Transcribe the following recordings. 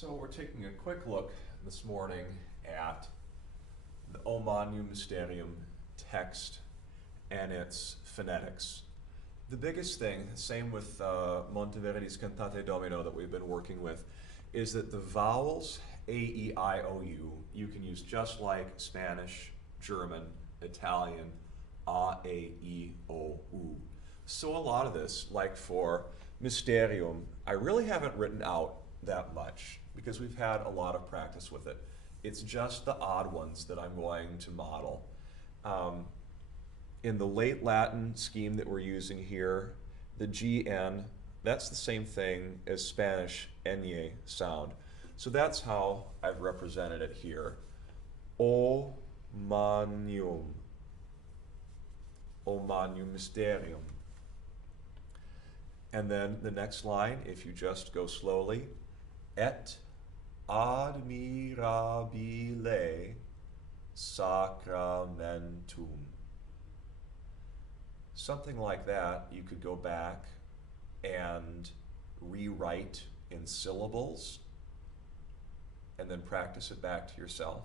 So we're taking a quick look this morning at the O Magnum Mysterium text and its phonetics. The biggest thing, same with Monteverdi's Cantate Domino that we've been working with, is that the vowels A, E, I, O, U, you can use just like Spanish, German, Italian, A, E, O, U. So a lot of this, like for Mysterium, I really haven't written out that much because we've had a lot of practice with it. It's just the odd ones that I'm going to model. In the late Latin scheme that we're using here, the GN, that's the same thing as Spanish ñe sound. So that's how I've represented it here. O Magnum. O Magnum Mysterium. And then the next line, if you just go slowly, et admirabile sacramentum. Something like that, you could go back and rewrite in syllables and then practice it back to yourself,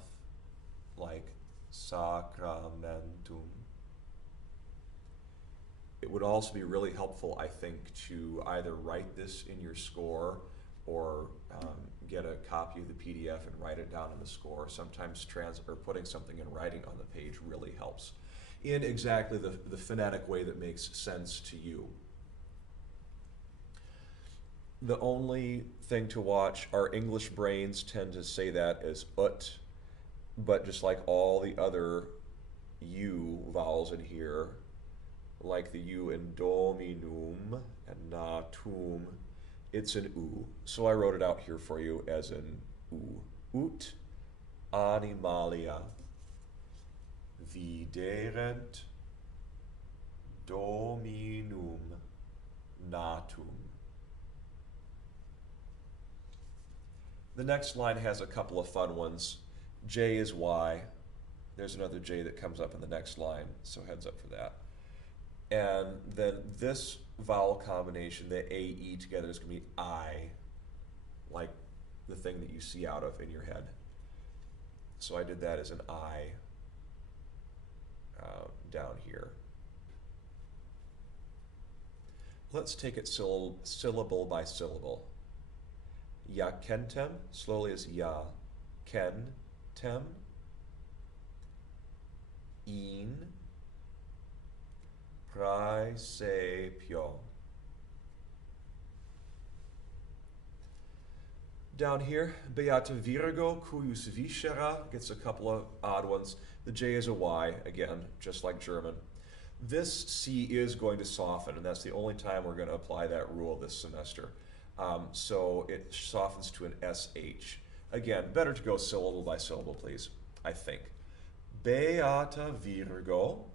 like sacramentum. It would also be really helpful, I think, to either write this in your score or get a copy of the PDF and write it down in the score. Sometimes putting something in writing on the page really helps in exactly the phonetic way that makes sense to you. The only thing to watch, our English brains tend to say that as ut, but just like all the other U vowels in here, like the U in dominum and natum, it's an U. So I wrote it out here for you as an U. Ut animalia viderent dominum natum. The next line has a couple of fun ones. J is Y. There's another J that comes up in the next line, so heads up for that. And then this vowel combination, the A, E together, is going to be I, like the thing that you see out of in your head. So I did that as an I down here. Let's take it syllable by syllable. Yakentem, slowly as ya, ken, tem, in, praesepio. Down here, Beata Virgo, cuius viscera, gets a couple of odd ones. The J is a Y, again, just like German. This C is going to soften, and that's the only time we're going to apply that rule this semester. So it softens to an SH. Again, better to go syllable by syllable, please, I think. Beata Virgo,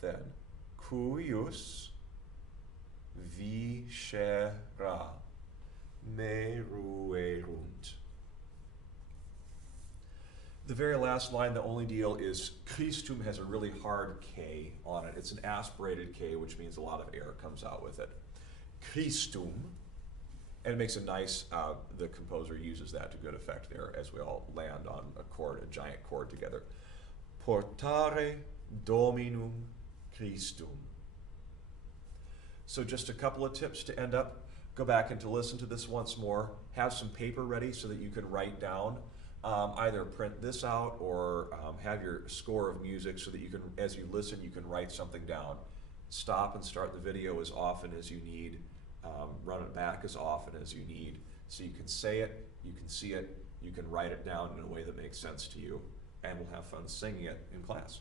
then cuius viscera meruerunt. The very last line, the only deal is Christum has a really hard K on it. It's an aspirated K, which means a lot of air comes out with it. Christum, and it makes a nice, the composer uses that to good effect there as we all land on a chord, a giant chord together. Portare Dominum Christum. So just a couple of tips to end up. Go back and to listen to this once more. Have some paper ready so that you can write down. Either print this out or have your score of music so that you can, as you listen, you can write something down. Stop and start the video as often as you need. Run it back as often as you need. So you can say it, you can see it, you can write it down in a way that makes sense to you, and we'll have fun singing it in class.